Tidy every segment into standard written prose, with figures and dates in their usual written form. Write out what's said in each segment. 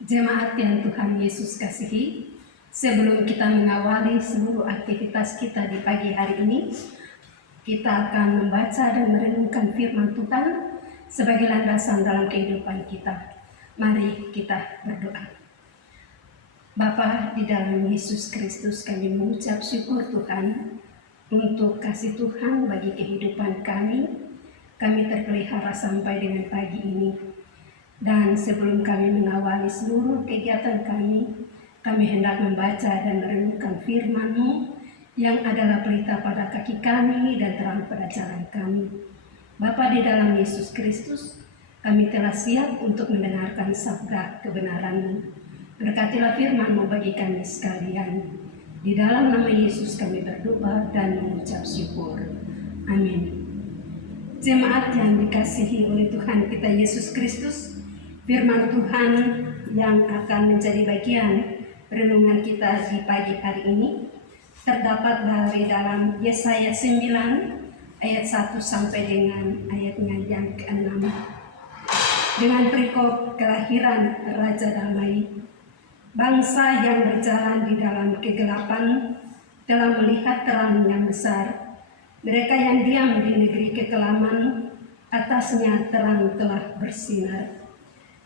Jemaat yang Tuhan Yesus kasihi, sebelum kita mengawali seluruh aktivitas kita di pagi hari ini, kita akan membaca dan merenungkan firman Tuhan sebagai landasan dalam kehidupan kita. Mari kita berdoa. Bapa, di dalam Yesus Kristus kami mengucap syukur Tuhan untuk kasih Tuhan bagi kehidupan kami. Kami terpelihara sampai dengan pagi ini. Dan sebelum kami mengawali seluruh kegiatan kami hendak membaca dan merenungkan firman-Mu yang adalah pelita pada kaki kami dan terang pada jalan kami. Bapa, di dalam Yesus Kristus, kami telah siap untuk mendengarkan sabda kebenaran-Mu. Berkatilah firman-Mu bagi kami sekalian. Di dalam nama Yesus kami berdoa dan mengucap syukur. Amin. Jemaat yang dikasihi oleh Tuhan kita Yesus Kristus, firman Tuhan yang akan menjadi bagian renungan kita di pagi hari ini terdapat dari dalam Yesaya 9 ayat 1 sampai dengan ayatnya yang ke-6. Dengan perikop kelahiran Raja Damai, bangsa yang berjalan di dalam kegelapan telah melihat terang yang besar. Mereka yang diam di negeri kekelaman, atasnya terang telah bersinar.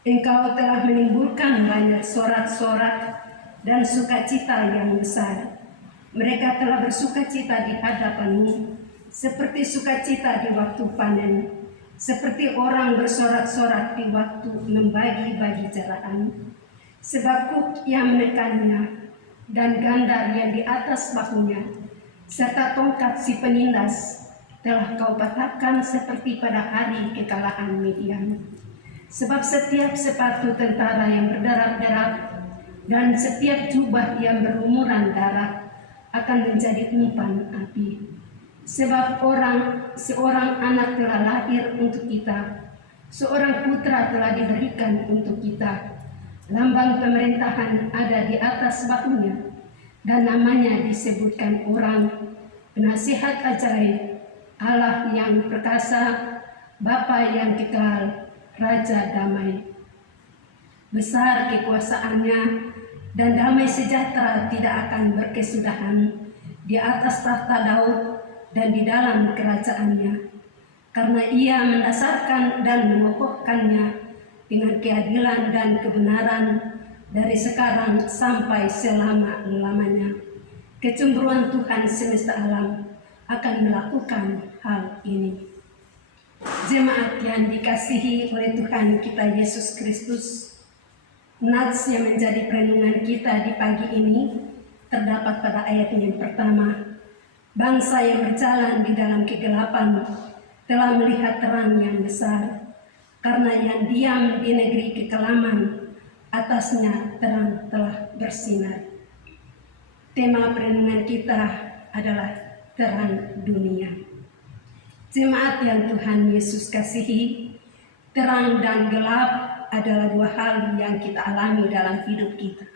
Engkau telah menimbulkan banyak sorak-sorak dan sukacita yang besar. Mereka telah bersukacita di hadapan-Mu, seperti sukacita di waktu panen, seperti orang bersorak-sorak di waktu membagi-bagi jarahan. Sebab kuk yang menekannya dan gandar yang di atas bahunya, serta tongkat si penindas telah Kau patahkan seperti pada hari kekalahan Midian. Sebab setiap sepatu tentara yang berderak-derak dan setiap jubah yang berlumuran darah akan menjadi umpan api. Sebab seorang anak telah lahir untuk kita, seorang putra telah diberikan untuk kita. Lambang pemerintahan ada di atas bahunya, dan namanya disebutkan orang penasihat ajaib, Allah yang perkasa, Bapa yang kekal, Raja damai. Besar kekuasaannya dan damai sejahtera tidak akan berkesudahan di atas tahta Daud dan di dalam kerajaannya, karena ia mendasarkan dan mengokohkannya dengan keadilan dan kebenaran dari sekarang sampai selama-lamanya. Kecemburuan Tuhan semesta alam akan melakukan hal ini. Jemaat yang dikasihi oleh Tuhan kita Yesus Kristus, nats yang menjadi perenungan kita di pagi ini terdapat pada ayat yang pertama. Bangsa yang berjalan di dalam kegelapan telah melihat terang yang besar, karena yang diam di negeri kekelaman, atasnya terang telah bersinar. Tema perenungan kita adalah terang dunia. Jemaat yang Tuhan Yesus kasihi, terang dan gelap adalah dua hal yang kita alami dalam hidup kita.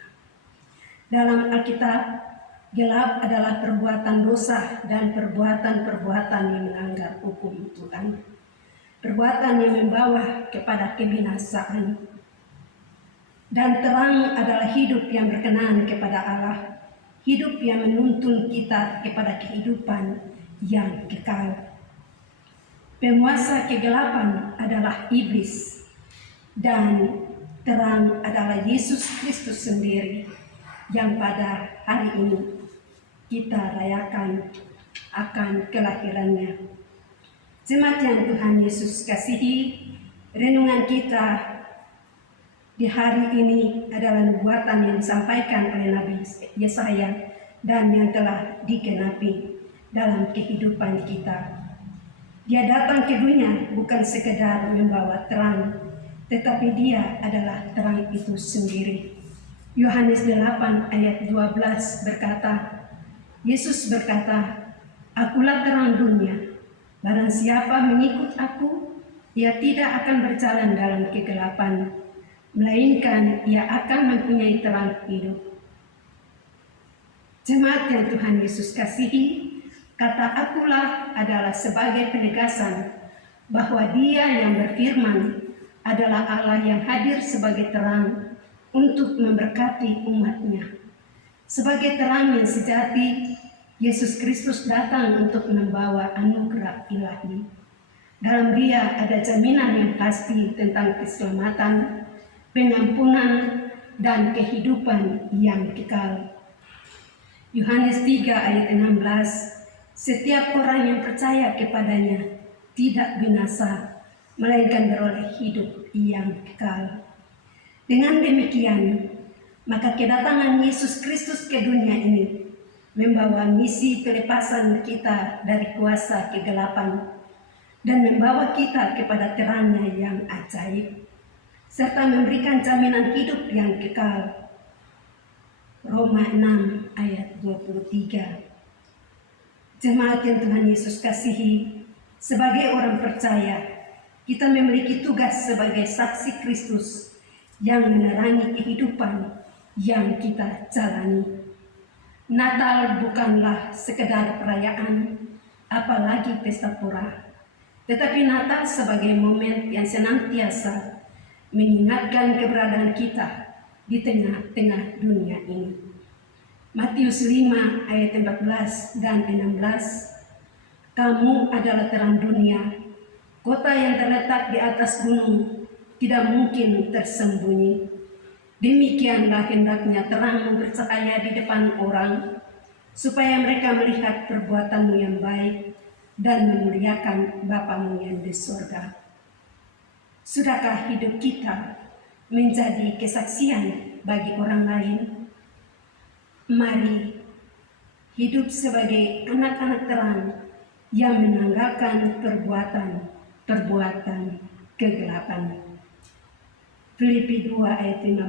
Dalam Alkitab, gelap adalah perbuatan dosa dan perbuatan-perbuatan yang melanggar hukum Tuhan. Perbuatan yang membawa kepada kebinasaan. Dan terang adalah hidup yang berkenan kepada Allah, hidup yang menuntun kita kepada kehidupan yang kekal. Penguasa kegelapan adalah iblis, dan terang adalah Yesus Kristus sendiri yang pada hari ini kita rayakan akan kelahirannya. Jemaat yang Tuhan Yesus kasihi, renungan kita di hari ini adalah nubuatan yang disampaikan oleh Nabi Yesaya dan yang telah digenapi dalam kehidupan kita. Dia datang ke dunia bukan sekedar membawa terang, tetapi dia adalah terang itu sendiri. Yohanes 8 ayat 12 berkata, Yesus berkata, "Akulah terang dunia. Barang siapa mengikut aku, ia tidak akan berjalan dalam kegelapan, melainkan ia akan mempunyai terang hidup." Jemaat yang Tuhan Yesus kasihi, kata akulah adalah sebagai penegasan bahwa Dia yang berfirman adalah Allah yang hadir sebagai terang untuk memberkati umatnya. Sebagai terang yang sejati, Yesus Kristus datang untuk membawa anugerah ilahi. Dalam Dia ada jaminan yang pasti tentang keselamatan, pengampunan, dan kehidupan yang kekal. Yohanes 3 ayat 16, setiap orang yang percaya kepadanya tidak binasa, melainkan beroleh hidup yang kekal. Dengan demikian, maka kedatangan Yesus Kristus ke dunia ini membawa misi pelepasan kita dari kuasa kegelapan dan membawa kita kepada terangnya yang ajaib, serta memberikan jaminan hidup yang kekal. Roma 6 ayat 23. Jemaat yang Tuhan Yesus kasihi, sebagai orang percaya, kita memiliki tugas sebagai saksi Kristus yang menerangi kehidupan yang kita jalani. Natal bukanlah sekedar perayaan, apalagi pesta pora, tetapi Natal sebagai momen yang senantiasa mengingatkan keberadaan kita di tengah-tengah dunia ini. Matius 5 ayat 14 dan 16, kamu adalah terang dunia, kota yang terletak di atas gunung tidak mungkin tersembunyi. Demikianlah hendaknya terangmu bercahaya di depan orang, supaya mereka melihat perbuatanmu yang baik dan memuliakan Bapamu yang di surga. Sudahkah hidup kita menjadi kesaksian bagi orang lain? Mari hidup sebagai anak-anak terang yang menanggalkan perbuatan kegelapan. Filipi 2 ayat 15,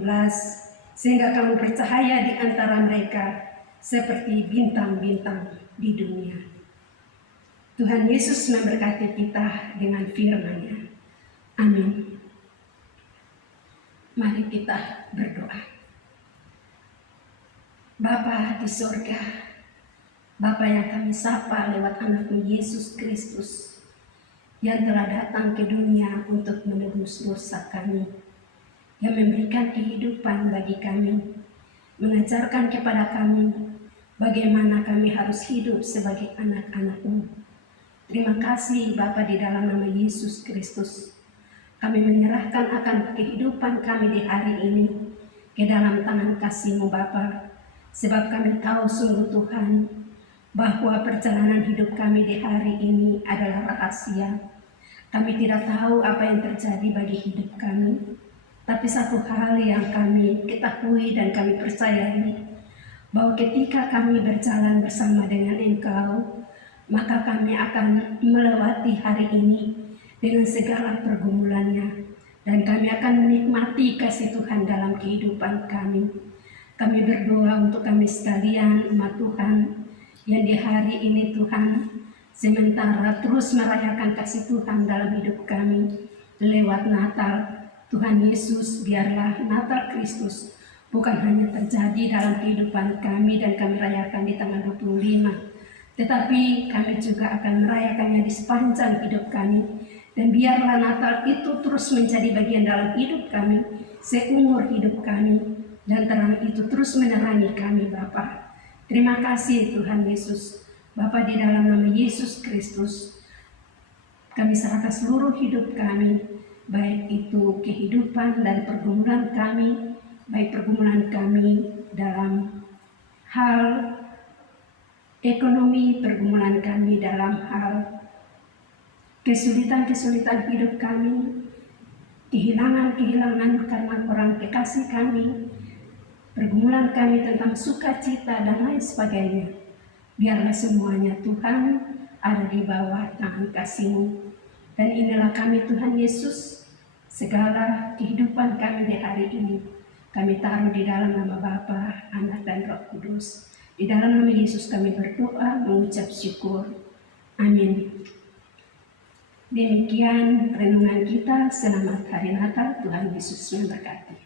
sehingga kamu bercahaya di antara mereka seperti bintang-bintang di dunia. Tuhan Yesus memberkati kita dengan firman-Nya. Amin. Mari kita berdoa. Bapa di sorga, Bapa yang kami sapa lewat anak-Mu Yesus Kristus, yang telah datang ke dunia untuk menebus dosa kami, yang memberikan kehidupan bagi kami, mengajarkan kepada kami bagaimana kami harus hidup sebagai anak-anak-Mu. Terima kasih Bapa, di dalam nama Yesus Kristus, kami menyerahkan akan kehidupan kami di hari ini ke dalam tangan kasih-Mu Bapa, sebab kami tahu sungguh Tuhan bahwa perjalanan hidup kami di hari ini adalah rahasia. Kami tidak tahu apa yang terjadi bagi hidup kami, tapi satu hal yang kami ketahui dan kami percayai, bahwa ketika kami berjalan bersama dengan Engkau, maka kami akan melewati hari ini dengan segala pergumulannya, dan kami akan menikmati kasih Tuhan dalam kehidupan kami. Kami berdoa untuk kami sekalian, umat Tuhan, yang di hari ini Tuhan, sementara terus merayakan kasih Tuhan dalam hidup kami lewat Natal. Tuhan Yesus, biarlah Natal Kristus bukan hanya terjadi dalam kehidupan kami dan kami rayakan di tanggal 25, tetapi kami juga akan merayakannya di sepanjang hidup kami. Dan biarlah Natal itu terus menjadi bagian dalam hidup kami seumur hidup kami, dan terang itu terus menerangi kami Bapa. Terima kasih Tuhan Yesus. Bapa, di dalam nama Yesus Kristus, kami serahkan seluruh hidup kami, baik itu kehidupan dan pergumulan kami, baik pergumulan kami dalam hal ekonomi, pergumulan kami dalam hal kesulitan-kesulitan hidup kami, kehilangan-kehilangan karena orang kekasih kami, pergumulan kami tentang sukacita dan lain sebagainya. Biarlah semuanya Tuhan ada di bawah tangan kasih-Mu. Dan inilah kami Tuhan Yesus, segala kehidupan kami di hari ini kami taruh di dalam nama Bapa, Anak dan Roh Kudus. Di dalam nama Yesus kami berdoa, mengucap syukur. Amin. Demikian renungan kita. Selamat Hari Natal. Tuhan Yesus memberkati.